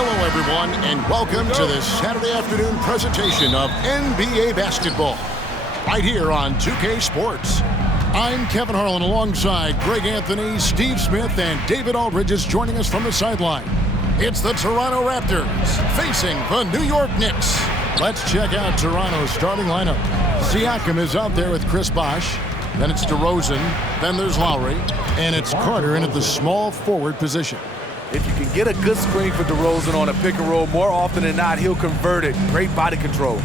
Hello, everyone, and welcome to this Saturday afternoon presentation of NBA basketball right here on 2K Sports. I'm Kevin Harlan alongside Greg Anthony, Steve Smith, and David Aldridge is joining us from the sideline. It's the Toronto Raptors facing the New York Knicks. Let's check out Toronto's starting lineup. Siakam is out there with Chris Bosh. Then it's DeRozan. Then there's Lowry. And it's Carter in at the small forward position. If you can get a good screen for DeRozan on a pick and roll, more often than not, he'll convert it. Great body control.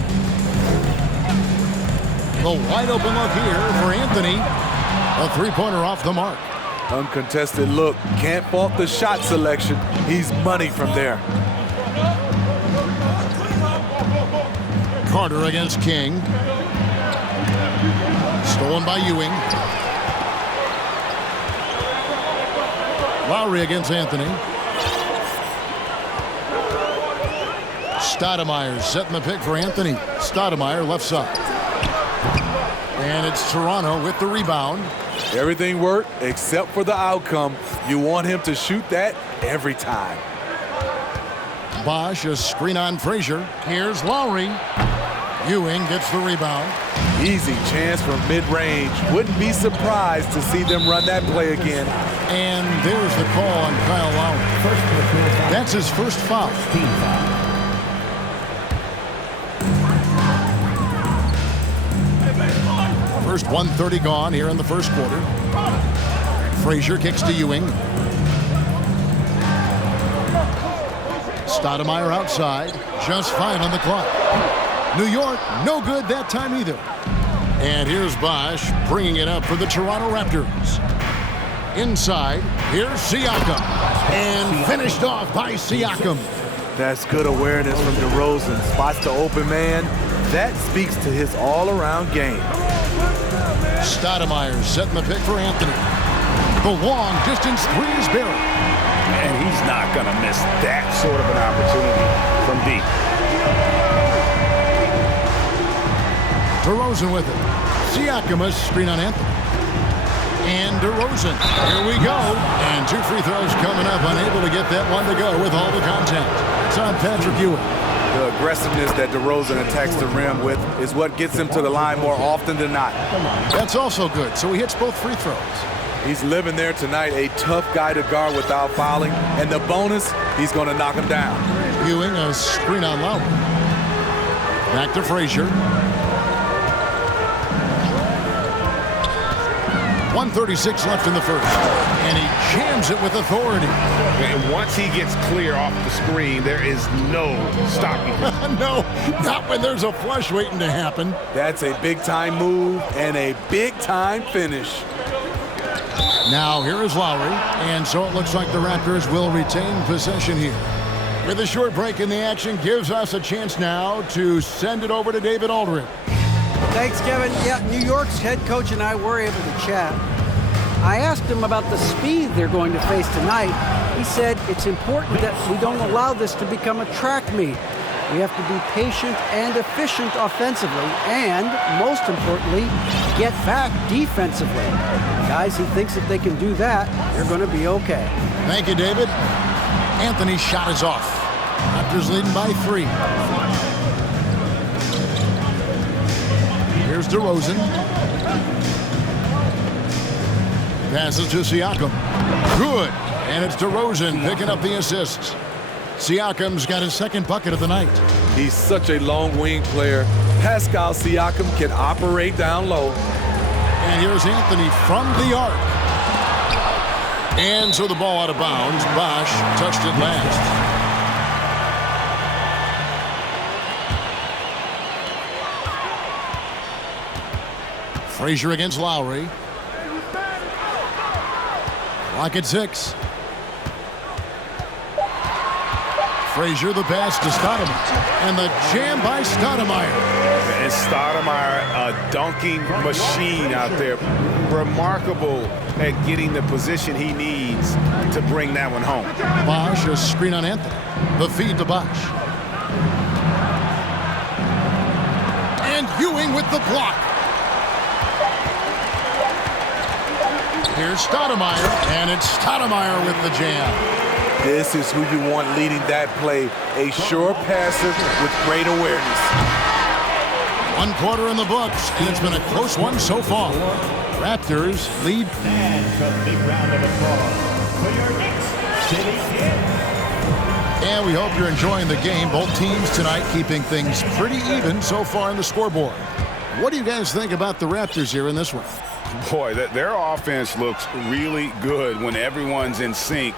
The wide open look here for Anthony. A three-pointer off the mark. Uncontested look. Can't fault the shot selection. He's money from there. Carter against King. Stolen by Ewing. Lowry against Anthony. Stoudemire setting the pick for Anthony. Stoudemire left side. And it's Toronto with the rebound. Everything worked except for the outcome. You want him to shoot that every time. Bosh, a screen on Frazier. Here's Lowry. Ewing gets the rebound. Easy chance from mid-range. Wouldn't be surprised to see them run that play again. And there's the call on Kyle Lowry. That's his first foul. First 1:30 gone here in the first quarter. Frazier kicks to Ewing. Stoudemire outside. Just 5 on the clock. New York, no good that time either. And here's Bosh bringing it up for the Toronto Raptors. Inside, here's Siakam. And finished off by Siakam. That's good awareness from DeRozan. Spots the open man. That speaks to his all-around game. Stoudemire setting the pick for Anthony. The long-distance three is buried. And he's not going to miss that sort of an opportunity from deep. DeRozan with it. Siakam a screen on Anthony. And DeRozan. Here we go. And 2 free throws coming up. Unable to get that one to go with all the contact. It's on Patrick Ewing. The aggressiveness that DeRozan attacks the rim with is what gets him to the line more often than not. That's also good. So he hits both free throws. He's living there tonight. A tough guy to guard without fouling. And the bonus, he's going to knock him down. Ewing a screen on Lowry. Back to Frazier. 1:36 left in the first. And he jams it with authority. And once he gets clear off the screen, there is no stopping him. No, not when there's a flush waiting to happen. That's a big-time move and a big-time finish. Now here is Lowry. And so it looks like the Raptors will retain possession here. With a short break in the action, gives us a chance now to send it over to David Aldridge. Thanks, Kevin. Yeah, New York's head coach and I were able to chat. I asked him about the speed they're going to face tonight. He said it's important that we don't allow this to become a track meet. We have to be patient and efficient offensively, and most importantly, get back defensively. Guys, he thinks if they can do that, they're going to be okay. Thank you, David. Anthony's shot is off. Raptors leading by 3. Here's DeRozan. Passes to Siakam. Good. And it's DeRozan picking up the assists. Siakam's got his second bucket of the night. He's such a long wing player. Pascal Siakam can operate down low. And here's Anthony from the arc. And so the ball out of bounds. Bosh touched it last. Frazier against Lowry. Clock at 6. Frazier the pass to Stoudemire. And the jam by Stoudemire. And Stoudemire, a dunking machine out there. Remarkable at getting the position he needs to bring that one home. Bosh, a screen on Anthony. The feed to Bosh. And Ewing with the block. Here's Stoudemire, and it's Stoudemire with the jam. This is who you want leading that play. A sure passer with great awareness. 1 quarter in the books, and it's been a close one so far. Raptors lead. And a big round of applause for your Knicks sitting in. And we hope you're enjoying the game. Both teams tonight keeping things pretty even so far in the scoreboard. What do you guys think about the Raptors here in this one? Boy, their offense looks really good when everyone's in sync.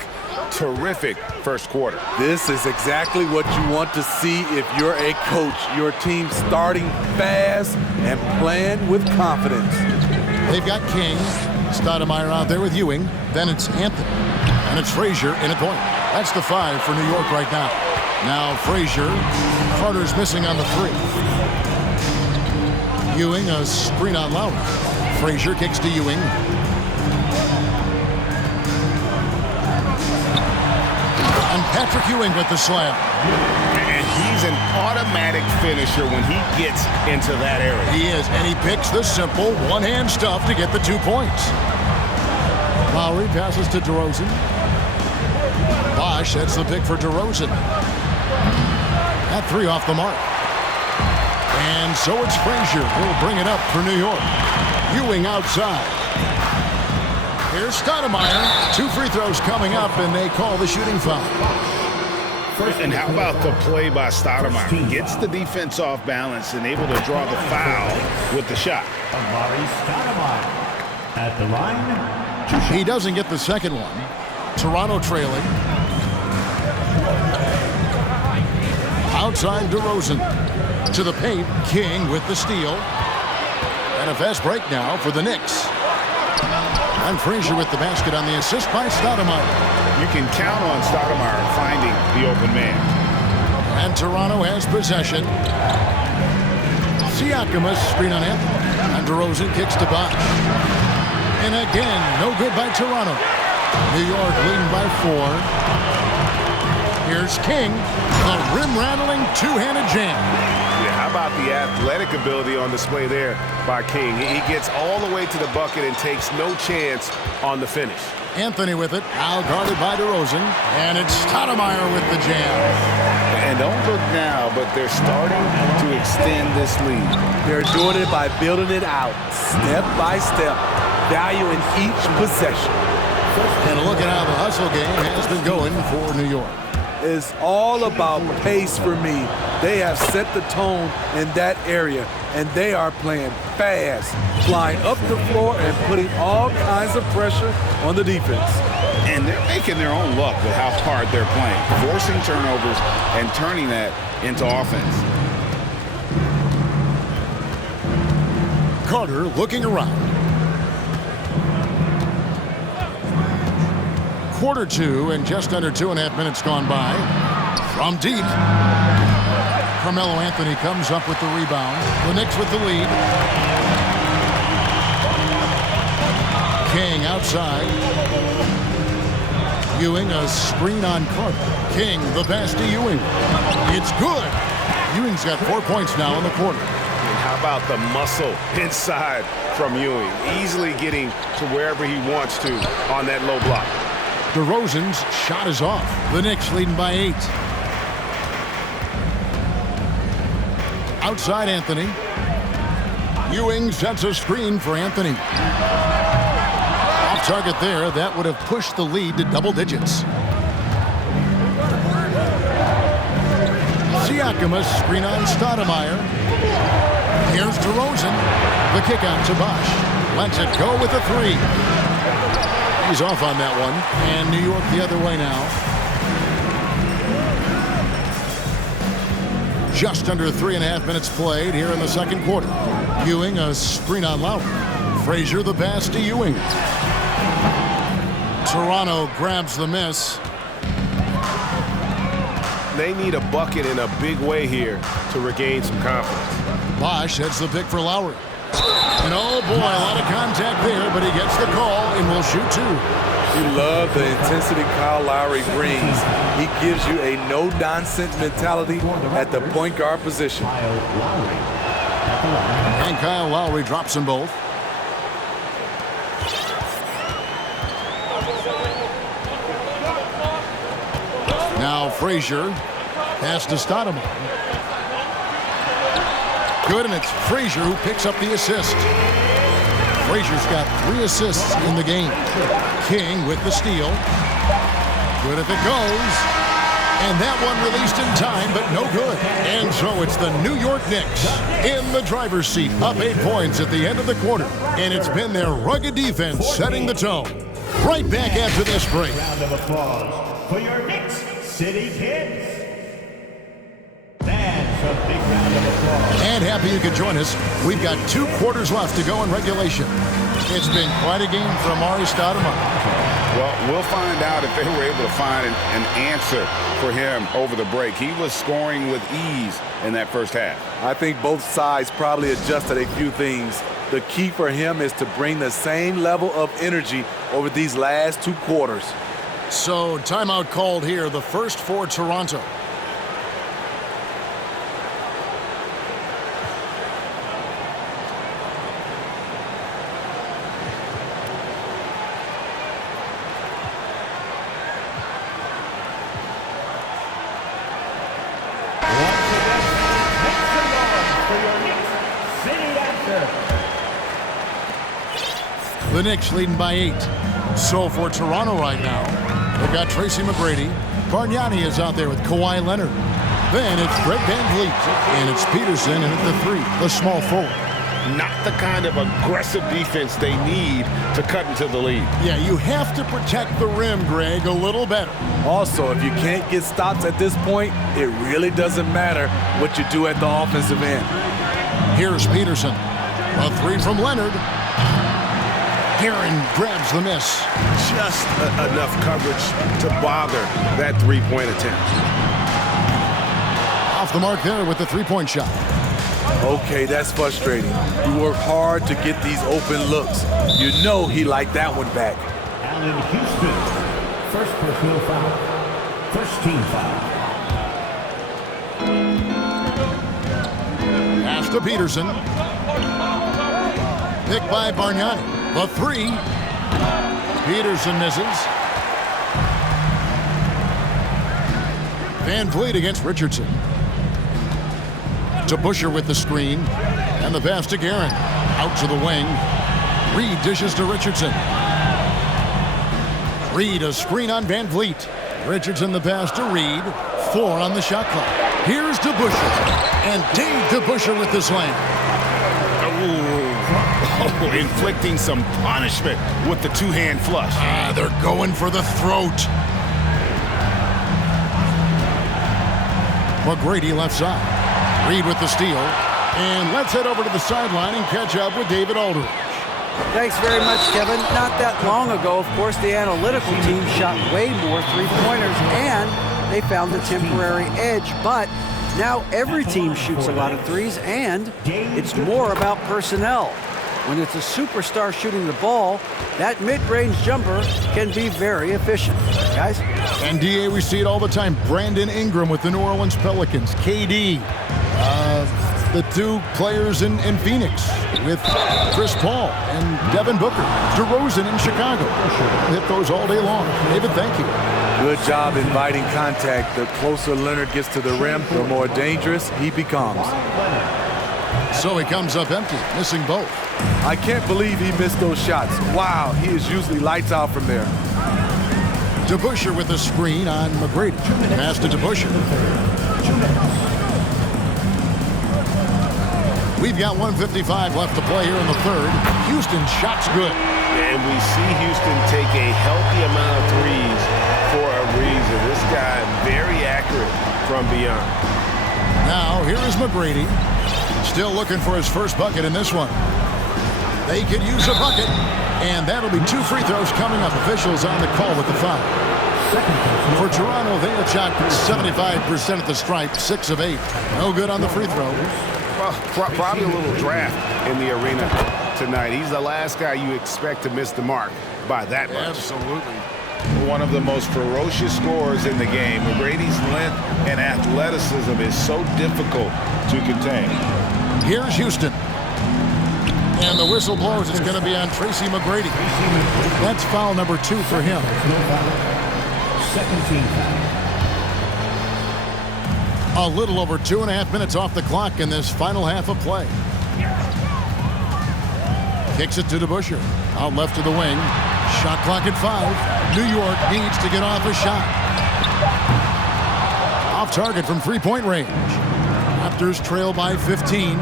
Terrific first quarter. This is exactly what you want to see if you're a coach. Your team starting fast and playing with confidence. They've got King, Stoudemire out there with Ewing. Then it's Anthony. And it's Frazier in at point. That's the 5 for New York right now. Now Frazier. Carter's missing on the 3. Ewing, a screen on Lowry. Frazier kicks to Ewing. And Patrick Ewing with the slam. And he's an automatic finisher when he gets into that area. He is, and he picks the simple one-hand stuff to get the 2 points. Lowry passes to DeRozan. Bosh sets the pick for DeRozan. That 3 off the mark. And so it's Frazier who'll bring it up for New York. Ewing outside. Here's Stoudemire. 2 free throws coming up, and they call the shooting foul. And how about the play by Stoudemire? He gets the defense off balance and able to draw the foul with the shot. Amari Stoudemire at the line. He doesn't get the second one. Toronto trailing. Outside DeRozan. To the paint. King with the steal. And a fast break now for the Knicks. And Frazier with the basket on the assist by Stoudemire. You can count on Stoudemire finding the open man. And Toronto has possession. Siakam screen on Anthony. And DeRozan kicks to Bosh. And again, no good by Toronto. New York leading by 4. Here's King. The rim-rattling two-handed jam. Yeah, how about the athletic ability on display there by King? He gets all the way to the bucket and takes no chance on the finish. Anthony with it, now guarded by DeRozan, and it's Stoudemire with the jam. And don't look now, but they're starting to extend this lead. They're doing it by building it out, step by step, value in each possession. And look at how the hustle game has been going for New York. It's all about pace for me. They have set the tone in that area, and they are playing fast, flying up the floor and putting all kinds of pressure on the defense. And they're making their own luck with how hard they're playing, forcing turnovers and turning that into offense. Carter looking around. Quarter 2 and just under 2.5 minutes gone by. From deep. Carmelo Anthony comes up with the rebound. The Knicks with the lead. King outside. Ewing a screen on Carter. King the pass to Ewing. It's good. Ewing's got 4 points now in the quarter. And how about the muscle inside from Ewing? Easily getting to wherever he wants to on that low block. DeRozan's shot is off. The Knicks leading by 8. Outside Anthony. Ewing sets a screen for Anthony. Off target there. That would have pushed the lead to double digits. Siakam a screen on Stoudemire. Here's DeRozan. The kick out to Bosh. Lets it go with a 3. He's off on that one, and New York the other way now. Just under 3.5 minutes played here in the second quarter. Ewing a screen on Lowry. Frazier the pass to Ewing. Toronto grabs the miss. They need a bucket in a big way here to regain some confidence. Bosh heads the pick for Lowry. And oh boy, a lot of contact there, but he gets the call and will shoot 2. You love the intensity Kyle Lowry brings. He gives you a no-nonsense mentality at the point guard position. And Kyle Lowry drops them both. Now Frazier has to Stoudemire. Good, and it's Frazier who picks up the assist. Frazier's got 3 assists in the game. King with the steal. Good if it goes. And that one released in time, but no good. And so it's the New York Knicks in the driver's seat, up 8 points at the end of the quarter. And it's been their rugged defense setting the tone. Right back after this break. Round of applause for your Knicks City Kids. That's a big round of applause. And happy you could join us. We've got 2 quarters left to go in regulation. It's been quite a game for Amari Stoudemire. Well, we'll find out if they were able to find an answer for him over the break. He was scoring with ease in that first half. I think both sides probably adjusted a few things. The key for him is to bring the same level of energy over these last 2 quarters. So timeout called here, the first for Toronto. The Knicks leading by 8. So for Toronto right now, they've got Tracy McGrady. Bargnani is out there with Kawhi Leonard. Then it's Fred VanVleet. And it's Peterson in at the 3, the small forward. Not the kind of aggressive defense they need to cut into the lead. Yeah, you have to protect the rim, Greg, a little better. Also, if you can't get stops at this point, it really doesn't matter what you do at the offensive end. Here's Peterson. A 3 from Leonard. Heron grabs the miss. Just enough coverage to bother that 3-point attempt. Off the mark there with the 3-point shot. Okay, that's frustrating. You work hard to get these open looks. You know he liked that one back. Allen Houston, first personal foul, first team foul. Pass to Peterson. Picked by Bargnani. The 3. Peterson misses. VanVleet against Richardson. To Busher with the screen. And the pass to Guerin. Out to the wing. Reed dishes to Richardson. Reed a screen on VanVleet. Richardson the pass to Reed. 4 on the shot clock. Here's to Busher. And Dave to Busher with the slam. Oh, inflicting some punishment with the 2-hand flush. They're going for the throat. McGrady left side. Reed with the steal. And let's head over to the sideline and catch up with David Aldridge. Thanks very much, Kevin. Not that long ago, of course, the analytical team shot way more 3-pointers, and they found the temporary edge. But now every team shoots a lot of 3s, and it's more about personnel. When it's a superstar shooting the ball, that mid-range jumper can be very efficient. Guys? And DA, we see it all the time. Brandon Ingram with the New Orleans Pelicans. KD. The 2 players in Phoenix with Chris Paul and Devin Booker. DeRozan in Chicago. Hit those all day long. David, thank you. Good job inviting contact. The closer Leonard gets to the rim, the more dangerous he becomes. So he comes up empty, missing both. I can't believe he missed those shots. Wow, he is usually lights out from there. DeBusschere with a screen on McGrady. Pass to DeBusschere. We've got 1:55 left to play here in the third. Houston shot's good. And we see Houston take a healthy amount of 3s for a reason. This guy very accurate from beyond. Now, here is McGrady. Still looking for his first bucket in this one. They could use a bucket, and that'll be 2 free throws coming up. Officials on the call with the foul. For Toronto, they have shot 75% at the stripe, 6 of 8. No good on the free throw. Well, probably a little draft in the arena tonight. He's the last guy you expect to miss the mark by that much. Absolutely. One of the most ferocious scorers in the game. McGrady's length and athleticism is so difficult to contain. Here's Houston. And the whistle blows. It's going to be on Tracy McGrady. That's foul number 2 for him. Second team foul. A little over 2.5 minutes off the clock in this final half of play. Kicks it to DeBusschere. Out left to the wing. Shot clock at 5. New York needs to get off a shot. Off target from three-point range. Raptors trail by 15.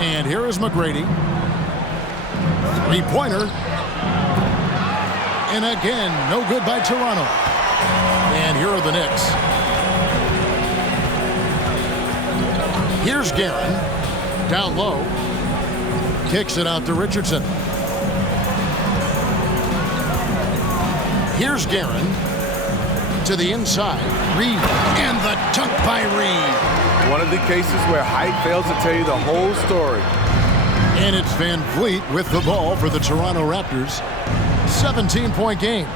And here is McGrady. Three-pointer. And again, no good by Toronto. And here are the Knicks. Here's Guerin. Down low. Kicks it out to Richardson. Here's Guerin. To the inside. Reed. And the dunk by Reed. One of the cases where height fails to tell you the whole story. And it's Van Vliet with the ball for the Toronto Raptors. 17-point game.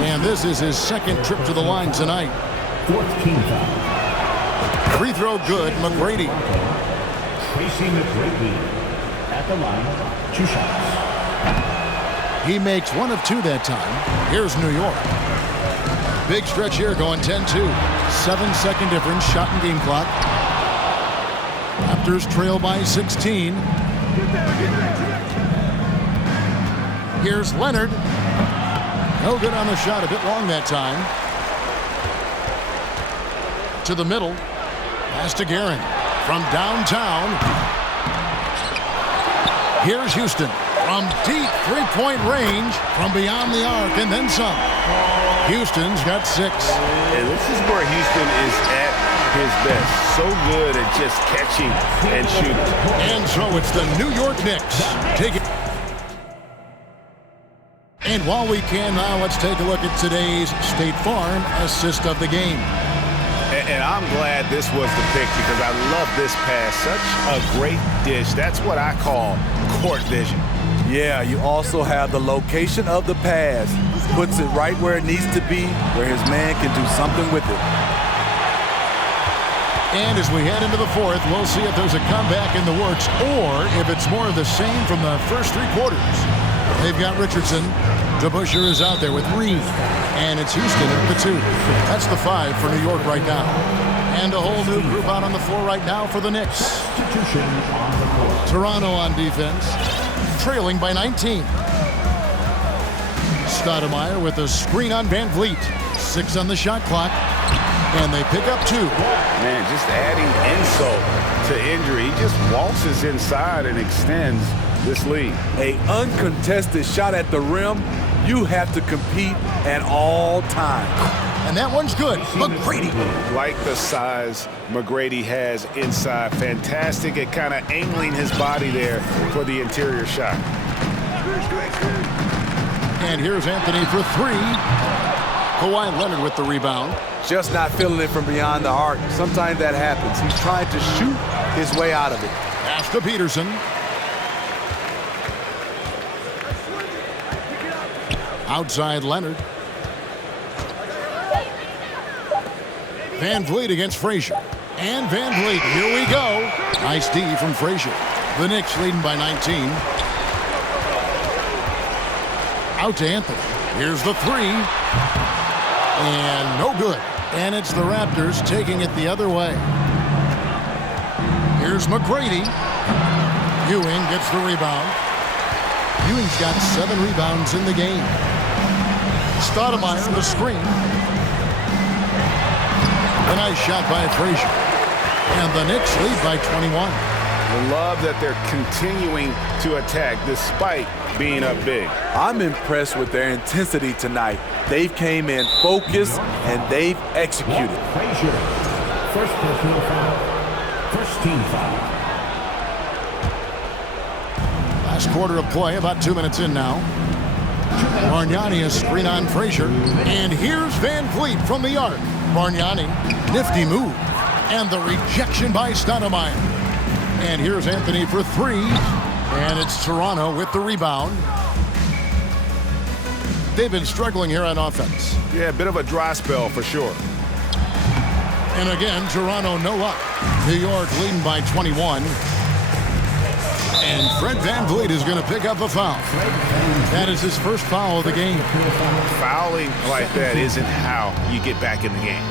And this is his second trip to the line tonight. 4th team foul. Free throw good, McGrady. Tracy McGrady at the line. 2 shots. He makes 1 of 2 that time. Here's New York. Big stretch here going 10-2. 7-second difference, shot and game clock. Raptors trail by 16. Here's Leonard. No good on the shot, a bit long that time. To the middle. Pass to Guerin. From downtown. Here's Houston. From deep three-point range. From beyond the arc and then some. Houston's got 6. And this is where Houston is at his best. So good at just catching and shooting. And so it's the New York Knicks. Take it. And while we can now, let's take a look at today's State Farm assist of the game. And I'm glad this was the pick because I love this pass. Such a great dish. That's what I call court vision. Yeah, you also have the location of the pass. Puts it right where it needs to be, where his man can do something with it. And as we head into the 4th, we'll see if there's a comeback in the works or if it's more of the same from the first 3 quarters. They've got Richardson. DeBusschere is out there with Reed. And it's Houston at the 2. That's the 5 for New York right now. And a whole new group out on the floor right now for the Knicks. Toronto on defense. Trailing by 19. Stoudemire with a screen on Van Vliet. 6 on the shot clock. And they pick up 2. Man, just adding insult to injury. He just waltzes inside and extends this lead. A uncontested shot at the rim, you have to compete at all times. And that one's good. McGrady. Like the size McGrady has inside. Fantastic at kind of angling his body there for the interior shot. And here's Anthony for 3. Kawhi Leonard with the rebound. Just not feeling it from beyond the arc. Sometimes that happens. He's trying to shoot his way out of it. Pass to Peterson. Outside Leonard. Van Vliet against Frazier. And Van Vliet, here we go. Nice D from Frazier. The Knicks leading by 19. Out to Anthony. Here's the 3. And no good. And it's the Raptors taking it the other way. Here's McGrady. Ewing gets the rebound. Ewing's got 7 rebounds in the game. Stoudemire the screen. A nice shot by Frazier. And the Knicks lead by 21. I love that they're continuing to attack despite being up big. I'm impressed with their intensity tonight. They've came in focused and they've executed. Frazier. First personal foul. First team foul. Last quarter of play, about 2 minutes in now. Bargnani a screen on Frazier. And here's Van Vliet from the arc. Bargnani, nifty move. And the rejection by Stoudemire. And here's Anthony for 3. And it's Toronto with the rebound. They've been struggling here on offense. Yeah, a bit of a dry spell for sure. And again, Toronto no luck. New York leading by 21. And Fred VanVleet is going to pick up a foul. That is his first foul of the game. Fouling like that isn't how you get back in the game.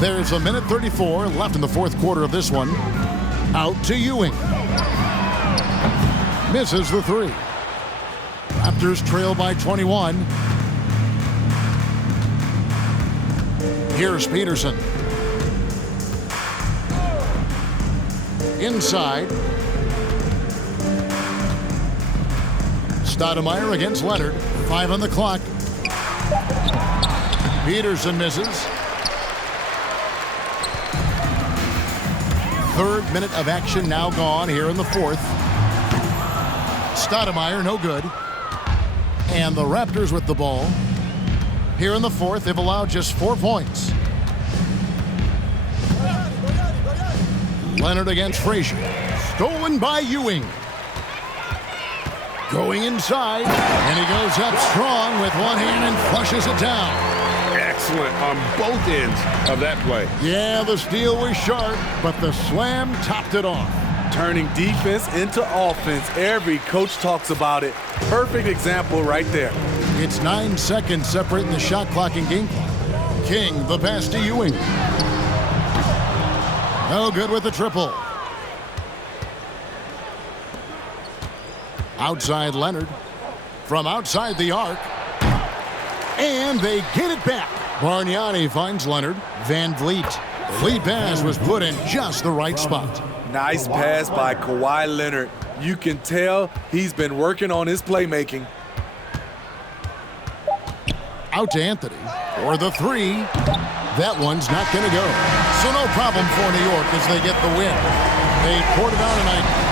There's a minute 34 left in the fourth quarter of this one. Out to Ewing. Misses the three. Raptors trail by 21. Here's Peterson. Inside. Stoudemire against Leonard. 5 on the clock. Peterson misses. Third minute of action now gone here in the fourth. Stoudemire, no good. And the Raptors with the ball. Here in the fourth, they've allowed just 4 points. Leonard against Frazier. Stolen by Ewing. Going inside, and he goes up strong with one hand and flushes it down. Excellent on both ends of that play. Yeah, the steal was sharp, but the slam topped it off. Turning defense into offense. Every coach talks about it. Perfect example right there. It's 9 seconds separating the shot clock and game clock. King, the pass to Ewing. No good with the triple. Outside Leonard. From outside the arc. And they get it back. Bargnani finds Leonard. VanVleet. The lead pass was put in just the right spot. Nice pass by Kawhi Leonard. You can tell he's been working on his playmaking. Out to Anthony for the three. That one's not going to go. So no problem for New York as they get the win. They poured it on tonight.